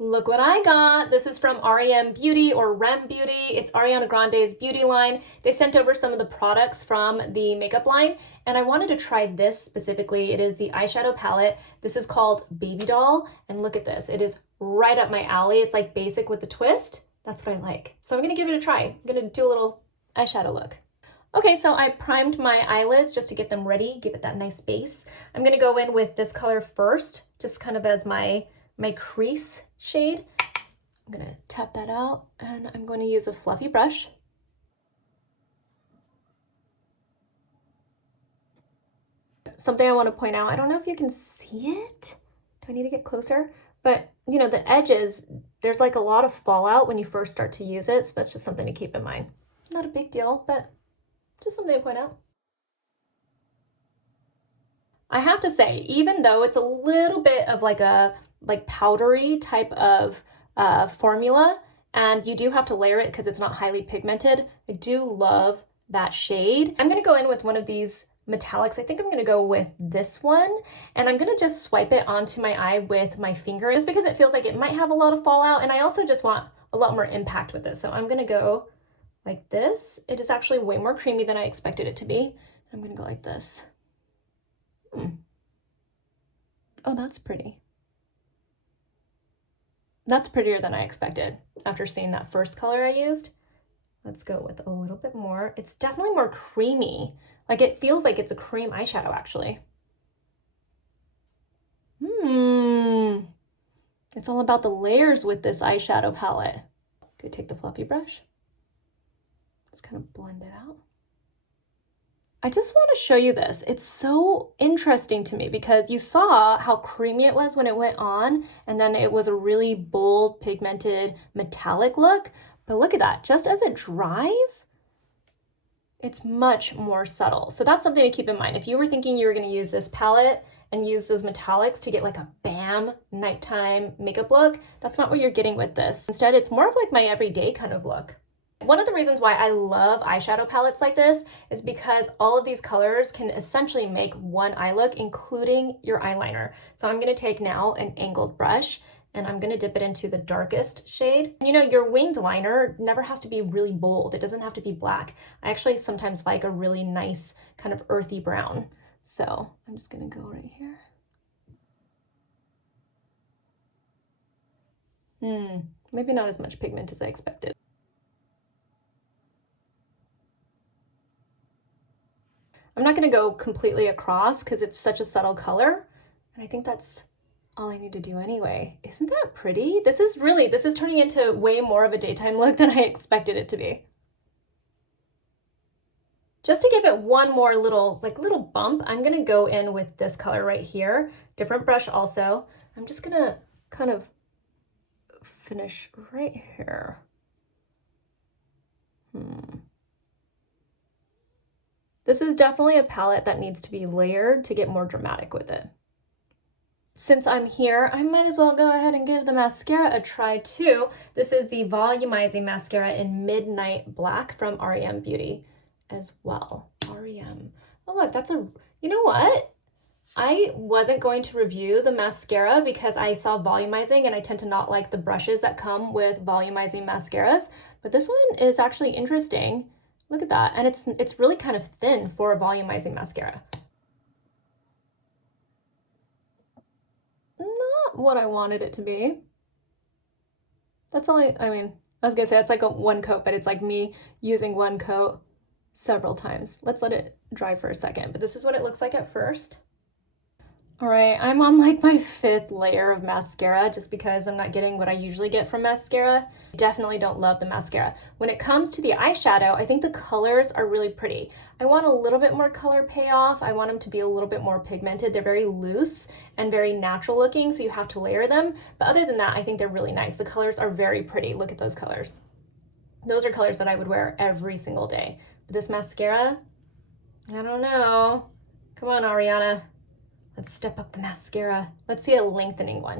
Look what I got. This is from r.e.m Beauty or r.e.m Beauty. It's Ariana Grande's beauty line. They sent over some of the products from the makeup line, and I wanted to try this specifically. It is the eyeshadow palette. This is called Babydoll, and look at this. It is right up my alley. It's like basic with a twist. That's what I like. So I'm gonna give it a try. I'm gonna do a little eyeshadow look. Okay, so I primed my eyelids just to get them ready, give it that nice base. I'm gonna go in with this color first, just kind of as my crease shade. I'm gonna tap that out, and I'm going to use a fluffy brush. Something I want to point out, I don't know if you can see it. Do I need to get closer? But you know, the edges, there's like a lot of fallout when you first start to use it, so that's just something to keep in mind. Not a big deal, but just something to point out. I have to say, even though it's a little bit of like a powdery type of formula, and you do have to layer it because it's not highly pigmented, I do love that shade. I'm gonna go in with one of these metallics. I think I'm gonna go with this one, and I'm gonna just swipe it onto my eye with my finger just because it feels like it might have a lot of fallout, and I also just want a lot more impact with this. So I'm gonna go like this. It is actually way more creamy than I expected it to be. I'm gonna go like this. Oh, that's pretty. That's prettier than I expected after seeing that first color I used. Let's go with a little bit more. It's definitely more creamy. Like it feels like it's a cream eyeshadow actually. It's all about the layers with this eyeshadow palette. Go take the fluffy brush. Just kind of blend it out. I just want to show you this. It's so interesting to me because you saw how creamy it was when it went on, and then it was a really bold, pigmented, metallic look. But look at that, just as it dries, it's much more subtle. So that's something to keep in mind. If you were thinking you were going to use this palette and use those metallics to get like a bam nighttime makeup look, that's not what you're getting with this. Instead, it's more of like my everyday kind of look. One of the reasons why I love eyeshadow palettes like this is because all of these colors can essentially make one eye look, including your eyeliner. So I'm going to take now an angled brush, and I'm going to dip it into the darkest shade. You know, your winged liner never has to be really bold. It doesn't have to be black. I actually sometimes like a really nice kind of earthy brown. So I'm just going to go right here. Maybe not as much pigment as I expected. I'm not going to go completely across because it's such a subtle color, and I think that's all I need to do anyway. Isn't that pretty? This is turning into way more of a daytime look than I expected it to be. Just to give it one more little bump, I'm going to go in with this color right here. Different brush also. I'm just going to kind of finish right here. This is definitely a palette that needs to be layered to get more dramatic with it. Since I'm here, I might as well go ahead and give the mascara a try too. This is the Volumizing Mascara in Midnight Black from r.e.m Beauty as well. r.e.m. Oh look, you know what? I wasn't going to review the mascara because I saw volumizing and I tend to not like the brushes that come with volumizing mascaras, but this one is actually interesting. Look at that, and it's really kind of thin for a volumizing mascara. Not what I wanted it to be. That's all I mean, I was gonna say it's like one coat, but it's like me using one coat several times. Let's let it dry for a second, but this is what it looks like at first. All right, I'm on like my 5th layer of mascara just because I'm not getting what I usually get from mascara. Definitely don't love the mascara. When it comes to the eyeshadow, I think the colors are really pretty. I want a little bit more color payoff. I want them to be a little bit more pigmented. They're very loose and very natural looking, so you have to layer them. But other than that, I think they're really nice. The colors are very pretty. Look at those colors. Those are colors that I would wear every single day. But this mascara, I don't know. Come on, Ariana. Let's step up the mascara. Let's see a lengthening one.